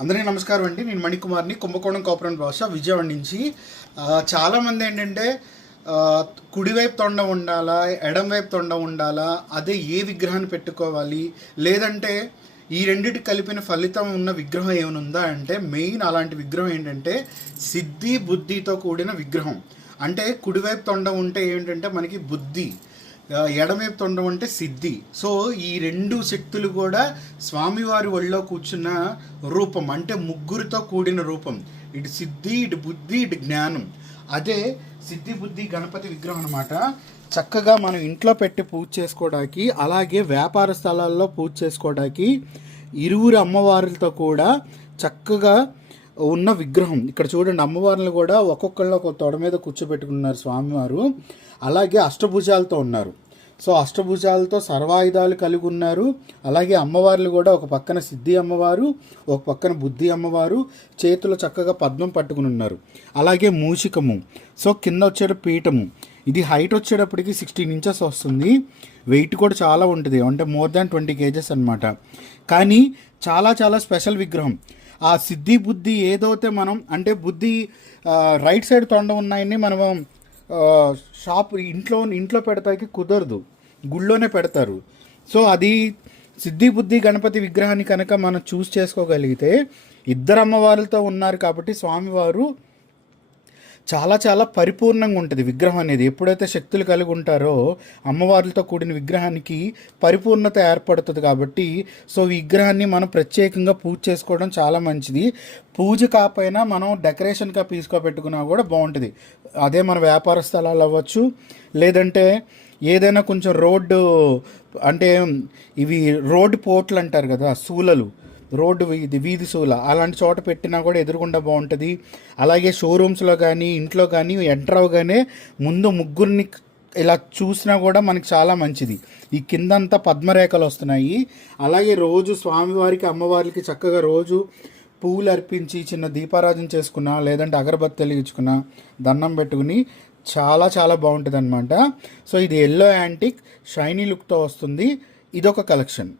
అందరికీ నమస్కారం అండి. నేను మణికుమార్ని, కుంభకోణం కోఆపరేటివ్ భాష విజయవాడ నుంచి. చాలామంది ఏంటంటే కుడివైపు తొండం ఉండాలా, ఎడంవైపు తొండం ఉండాలా, అదే ఏ విగ్రహాన్ని పెట్టుకోవాలి, లేదంటే ఈ రెండింటి కలిపిన ఫలితం ఉన్న విగ్రహం ఏమైనా ఉందా అంటే మెయిన్ అలాంటి విగ్రహం ఏంటంటే సిద్ధి బుద్ధితో కూడిన విగ్రహం. అంటే కుడివైపు తొండం ఉంటే ఏంటంటే మనకి బుద్ధి, ఎడమవైపు తొండం అంటే సిద్ధి. సో ఈ రెండు శక్తులు కూడా స్వామివారి ఒళ్ళో కూర్చున్న రూపం, అంటే ముగ్గురితో కూడిన రూపం. ఇటు సిద్ధి, ఇటు బుద్ధి, ఇటు జ్ఞానం. అదే సిద్ధి బుద్ధి గణపతి విగ్రహం అనమాట. చక్కగా మనం ఇంట్లో పెట్టి పూజ చేసుకోవడానికి, అలాగే వ్యాపార స్థలాల్లో పూజ చేసుకోవడానికి ఇరువురు అమ్మవారులతో కూడా చక్కగా ఉన్న విగ్రహం. ఇక్కడ చూడండి, అమ్మవారిని కూడా ఒక్కొక్కళ్ళు ఒక తొడ మీద కూర్చోబెట్టుకున్నారు స్వామివారు. అలాగే అష్టభుజాలతో ఉన్నారు. సో అష్టభుజాలతో సర్వాయుధాలు కలిగి ఉన్నారు. అలాగే అమ్మవార్లు కూడా ఒక పక్కన సిద్ధి అమ్మవారు, ఒక పక్కన బుద్ధి అమ్మవారు, చేతులు చక్కగా పద్మం పట్టుకుని ఉన్నారు. అలాగే మూషికము. సో కింద వచ్చే పీఠము, ఇది హైట్ వచ్చేటప్పటికి 16 ఇంచెస్ వస్తుంది. వెయిట్ కూడా చాలా ఉంటుంది, అంటే మోర్ దాన్ 20 kgs అనమాట. కానీ చాలా చాలా స్పెషల్ విగ్రహం. ఆ సిద్ధి బుద్ధి ఏదైతే మనం, అంటే బుద్ధి రైట్ సైడ్ తొండం ఉన్నాయని మనం షాప్ ఇంట్లో పెడతాకి కుదరదు, గుళ్ళోనే పెడతారు. సో అది సిద్ధి బుద్ధి గణపతి విగ్రహాన్ని కనుక మనం చూస్ చేసుకోగలిగితే ఇద్దరు అమ్మవారులతో ఉన్నారు కాబట్టి స్వామివారు చాలా చాలా పరిపూర్ణంగా ఉంటుంది విగ్రహం అనేది. ఎప్పుడైతే శక్తులు కలిగి ఉంటారో అమ్మవార్లతో కూడిన విగ్రహానికి పరిపూర్ణత ఏర్పడుతుంది కాబట్టి సో ఈ విగ్రహాన్ని మనం ప్రత్యేకంగా పూజ చేసుకోవడం చాలా మంచిది. పూజ కాకపోయినా మనం డెకరేషన్గా పెట్టుకున్నా కూడా బాగుంటుంది. అదే మన వ్యాపార స్థలాలు అవ్వచ్చు, లేదంటే ఏదైనా కొంచెం రోడ్డు, అంటే ఇవి రోడ్డు పోట్లు అంటారు కదా, శూలలు, రోడ్డు వీధి శూల, అలాంటి చోట పెట్టినా కూడా ఎదురుగుండా బాగుంటుంది. అలాగే షోరూమ్స్లో కానీ ఇంట్లో కానీ ఎంటర్ అవగానే ముందు ముగ్గురిని ఇలా చూసినా కూడా మనకి చాలా మంచిది. ఈ కిందంతా పద్మరేఖలు వస్తున్నాయి. అలాగే రోజు స్వామివారికి అమ్మవారికి చక్కగా రోజు పువ్వులు అర్పించి చిన్న దీపారాధన చేసుకున్నా, లేదంటే అగరబత్తి వెలిగించుకున్నా, దండం పెట్టుకుని చాలా చాలా బాగుంటుంది అనమాట. సో ఇది ఎల్లో యాంటిక్ షైనీ లుక్తో వస్తుంది. ఇదొక కలెక్షన్.